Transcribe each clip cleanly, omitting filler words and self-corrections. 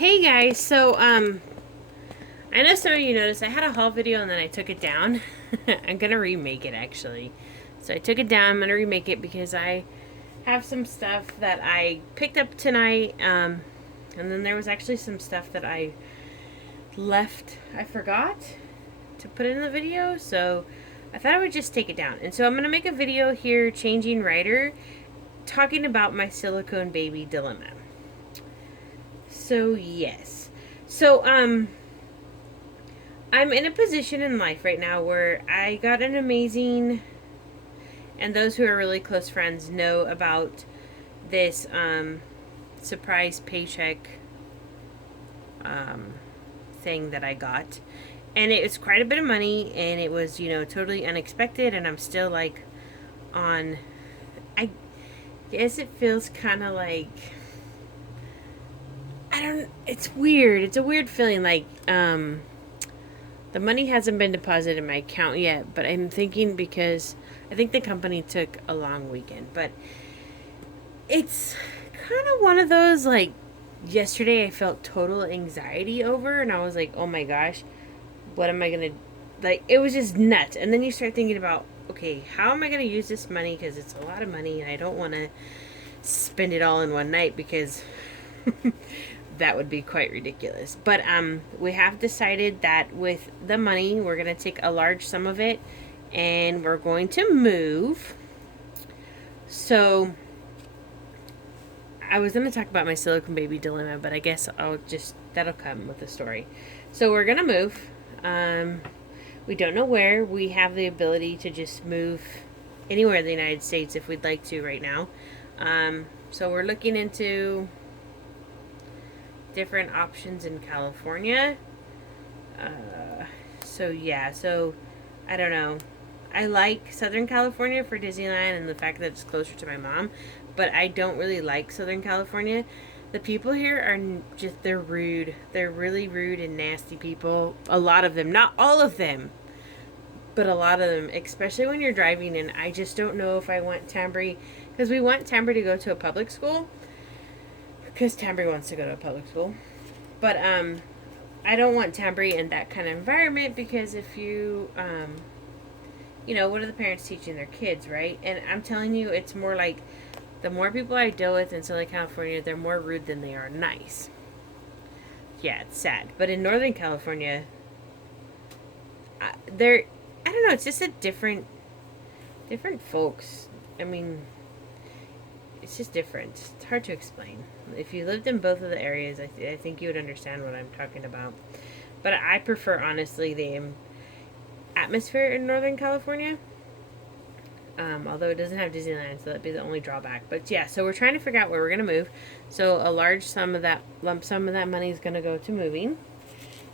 Hey guys, so I know some of you noticed I had a haul video and then I took it down. I'm gonna remake it actually. So I took it down, I'm gonna remake it because I have some stuff that I picked up tonight, and then there was actually some stuff that I forgot to put in the video, so I thought I would just take it down. And so I'm gonna make a video here changing writer, talking about my silicone baby dilemma. So yes. So I'm in a position in life right now where I got an amazing, and those who are really close friends know about this surprise paycheck um, thing that I got. And it was quite a bit of money, and it was, totally unexpected. And I'm still like on, I guess it feels kind of like, it's weird. It's a weird feeling like, the money hasn't been deposited in my account yet, but I'm thinking because I think the company took a long weekend. But it's kind of one of those like yesterday I felt total anxiety over, and I was like, oh my gosh, what am I going to like? It was just nuts. And then you start thinking about, okay, how am I going to use this money? Because it's a lot of money, and I don't want to spend it all in one night because that would be quite ridiculous. But we have decided that with the money, we're going to take a large sum of it and we're going to move. So I was going to talk about my silicone baby dilemma, but I guess that'll come with the story. So we're going to move. We don't know where. We have the ability to just move anywhere in the United States if we'd like to right now. So we're looking into different options in California. So I don't know. I like Southern California for Disneyland and the fact that it's closer to my mom, but I don't really like Southern California. The people here are they're rude. They're really rude and nasty people. A lot of them, not all of them, but a lot of them, especially when you're driving. And I just don't know if I want Tambry, because we want Tambry to go to a public school, because Tambry wants to go to a public school. But I don't want Tambry in that kind of environment, because if what are the parents teaching their kids, right? And I'm telling you, it's more like the more people I deal with in Southern California, they're more rude than they are nice. Yeah, it's sad. But in Northern California, they're, I don't know, it's just a different folks. I mean, it's just different. It's hard to explain. If you lived in both of the areas, I think you would understand what I'm talking about. But I prefer, honestly, the atmosphere in Northern California. Although it doesn't have Disneyland, so that'd be the only drawback. But yeah, so we're trying to figure out where we're going to move. So a large lump sum of that money is going to go to moving.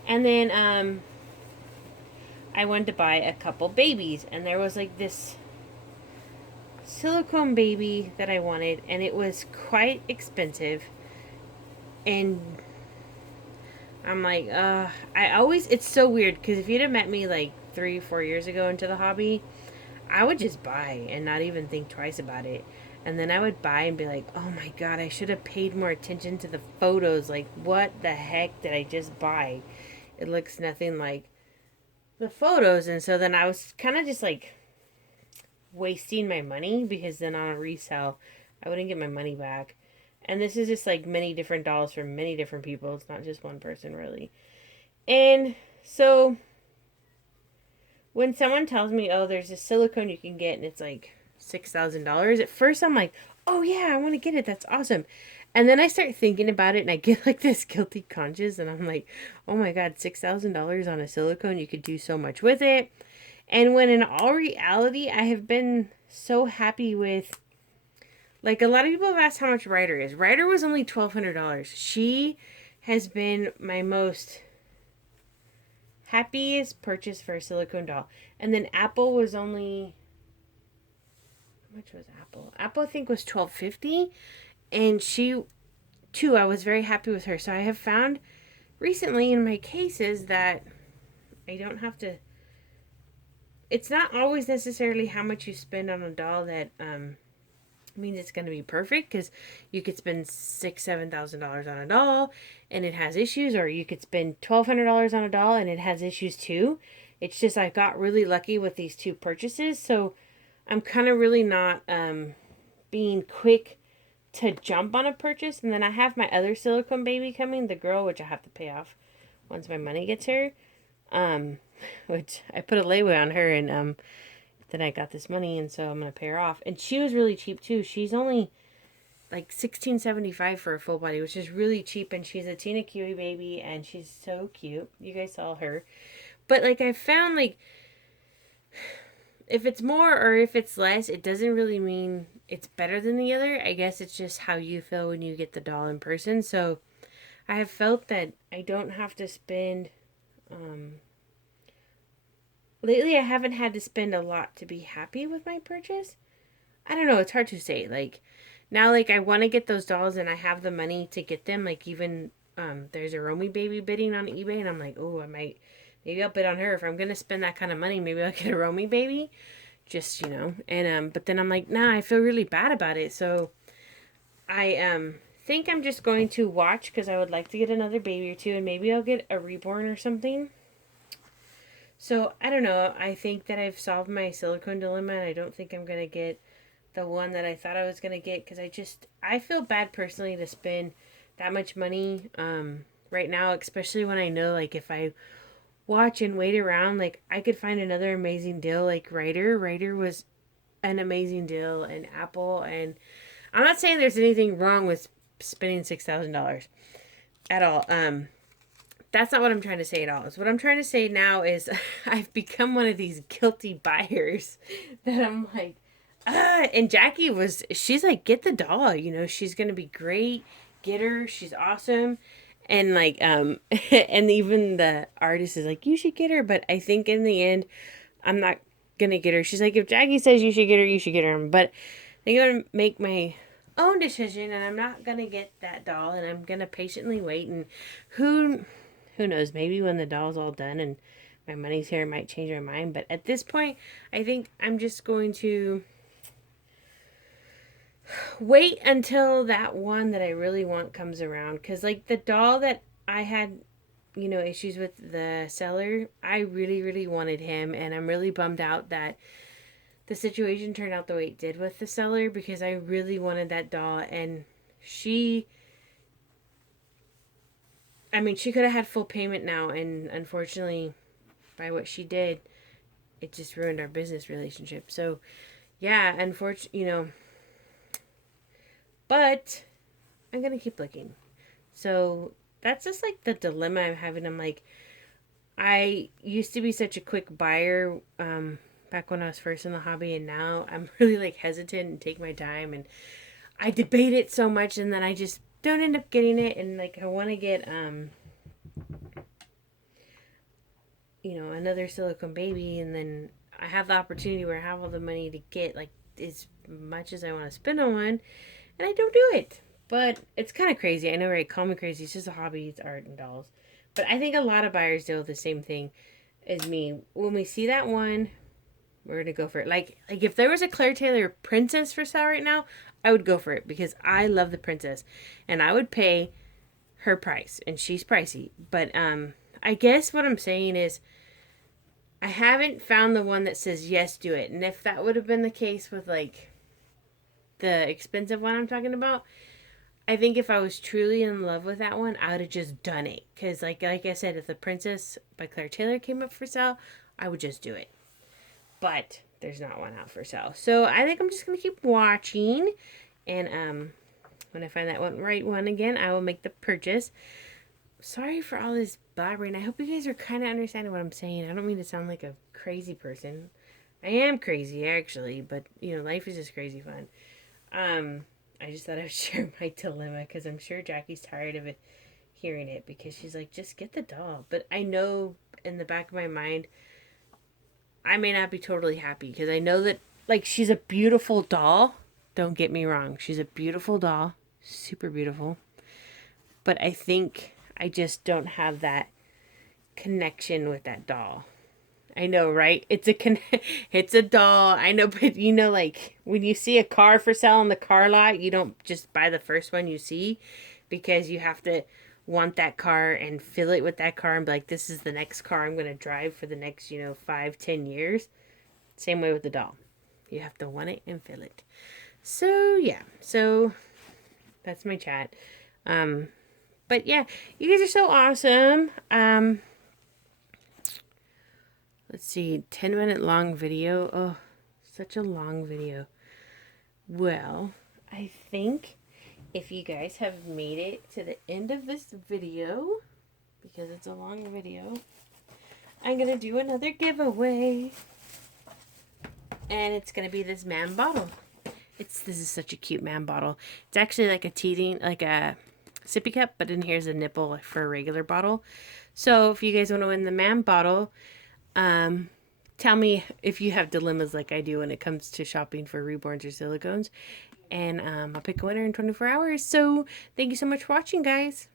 And then I wanted to buy a couple babies. And there was like this silicone baby that I wanted, and it was quite expensive. And I'm like, it's so weird, because if you'd have met me like 3-4 years ago into the hobby, I would just buy and not even think twice about it. And then I would buy and be like, oh my god, I should have paid more attention to the photos. Like, what the heck did I just buy? It looks nothing like the photos. And so then I was kind of just like wasting my money, because then on a resale, I wouldn't get my money back. And this is just like many different dolls from many different people. It's not just one person, really. And so when someone tells me, oh, there's this silicone you can get and it's like $6,000, at first I'm like, oh yeah, I want to get it. That's awesome. And then I start thinking about it and I get like this guilty conscience, and I'm like, oh my god, $6,000 on a silicone, you could do so much with it. And when in all reality, I have been so happy with, like, a lot of people have asked how much Ryder is. Ryder was only $1,200. She has been my most happiest purchase for a silicone doll. And then Apple was only, how much was Apple? Apple, I think, was $1,250. And she, too, I was very happy with her. So I have found recently in my cases that I don't have to, it's not always necessarily how much you spend on a doll that means it's going to be perfect, because you could spend $6,000-$7,000 on a doll and it has issues, or you could spend $1,200 on a doll and it has issues too. It's just I got really lucky with these two purchases, so I'm kind of really not being quick to jump on a purchase. And then I have my other silicone baby coming, the girl, which I have to pay off once my money gets here. Which I put a layaway on her, and then I got this money, and so I'm gonna pay her off. And she was really cheap too. She's only like $16.75 for a full body, which is really cheap. And she's a Tina Kiwi baby, and she's so cute. You guys saw her. But like I found, like, if it's more or if it's less, it doesn't really mean it's better than the other. I guess it's just how you feel when you get the doll in person. So I have felt that I don't have to spend. Lately, I haven't had to spend a lot to be happy with my purchase. I don't know. It's hard to say. Like, now, like, I want to get those dolls and I have the money to get them. Like, even there's a Romy baby bidding on eBay, and I'm like, oh, maybe I'll bid on her. If I'm going to spend that kind of money, maybe I'll get a Romy baby. Just, And, but then I'm like, nah, I feel really bad about it. So I think I'm just going to watch, because I would like to get another baby or two, and maybe I'll get a Reborn or something. So, I don't know. I think that I've solved my silicone dilemma, and I don't think I'm going to get the one that I thought I was going to get, because I feel bad personally to spend that much money right now, especially when I know, like, if I watch and wait around, like, I could find another amazing deal, like Ryder. Ryder was an amazing deal, and Apple, and I'm not saying there's anything wrong with spending $6,000 at all. That's not what I'm trying to say at all. What I'm trying to say now is I've become one of these guilty buyers that I'm like, and she's like, get the doll, she's going to be great. Get her. She's awesome. And like, and even the artist is like, you should get her. But I think in the end, I'm not going to get her. She's like, if Jackie says you should get her, you should get her. But I'm going to make my own decision, and I'm not going to get that doll, and I'm going to patiently wait. And who knows, maybe when the doll's all done and my money's here, I might change my mind. But at this point, I think I'm just going to wait until that one that I really want comes around. Because, like, the doll that I had, issues with the seller, I really, really wanted him. And I'm really bummed out that the situation turned out the way it did with the seller, because I really wanted that doll. And she could have had full payment now, and unfortunately, by what she did, it just ruined our business relationship. So, yeah, unfortunately, but I'm going to keep looking. So, that's just like the dilemma I'm having. I'm like, I used to be such a quick buyer back when I was first in the hobby, and now I'm really like hesitant and take my time, and I debate it so much, and then I just don't end up getting it. And like, I want to get another silicone baby, and then I have the opportunity where I have all the money to get like as much as I want to spend on one, and I don't do it. But it's kind of crazy. I know, right? Call me crazy. It's just a hobby. It's art and dolls. But I think a lot of buyers deal with the same thing as me. When we see that one, we're gonna go for it. Like if there was a Claire Taylor princess for sale right now, I would go for it, because I love the princess, and I would pay her price, and she's pricey. But I guess what I'm saying is, I haven't found the one that says yes, do it. And if that would have been the case with like the expensive one I'm talking about, I think if I was truly in love with that one, I would have just done it. Because like I said, if the Princess by Claire Taylor came up for sale, I would just do it. But there's not one out for sale. So I think I'm just going to keep watching. And when I find that right one again, I will make the purchase. Sorry for all this blabbering. I hope you guys are kind of understanding what I'm saying. I don't mean to sound like a crazy person. I am crazy, actually. But, life is just crazy fun. I just thought I would share my dilemma, because I'm sure Jackie's tired of it, hearing it, because she's like, just get the doll. But I know in the back of my mind, I may not be totally happy, because I know that, like, she's a beautiful doll. Don't get me wrong. She's a beautiful doll. Super beautiful. But I think I just don't have that connection with that doll I know, right? It's a doll. I know, but you know, like when you see a car for sale on the car lot, you don't just buy the first one you see, because you have to want that car and fill it with that car and be like, this is the next car I'm gonna drive for the next, 5, 10 years. Same way with the doll. You have to want it and fill it. So yeah, so that's my chat. Um, but yeah, you guys are so awesome. Let's see, 10-minute long video. Oh, such a long video. Well, I think if you guys have made it to the end of this video, because it's a long video, I'm going to do another giveaway. And it's going to be this man bottle. This is such a cute man bottle. It's actually like a sippy cup, but in here's a nipple for a regular bottle. So if you guys want to win the man bottle, tell me if you have dilemmas like I do when it comes to shopping for Reborns or Silicones. And I'll pick a winner in 24 hours. So thank you so much for watching, guys.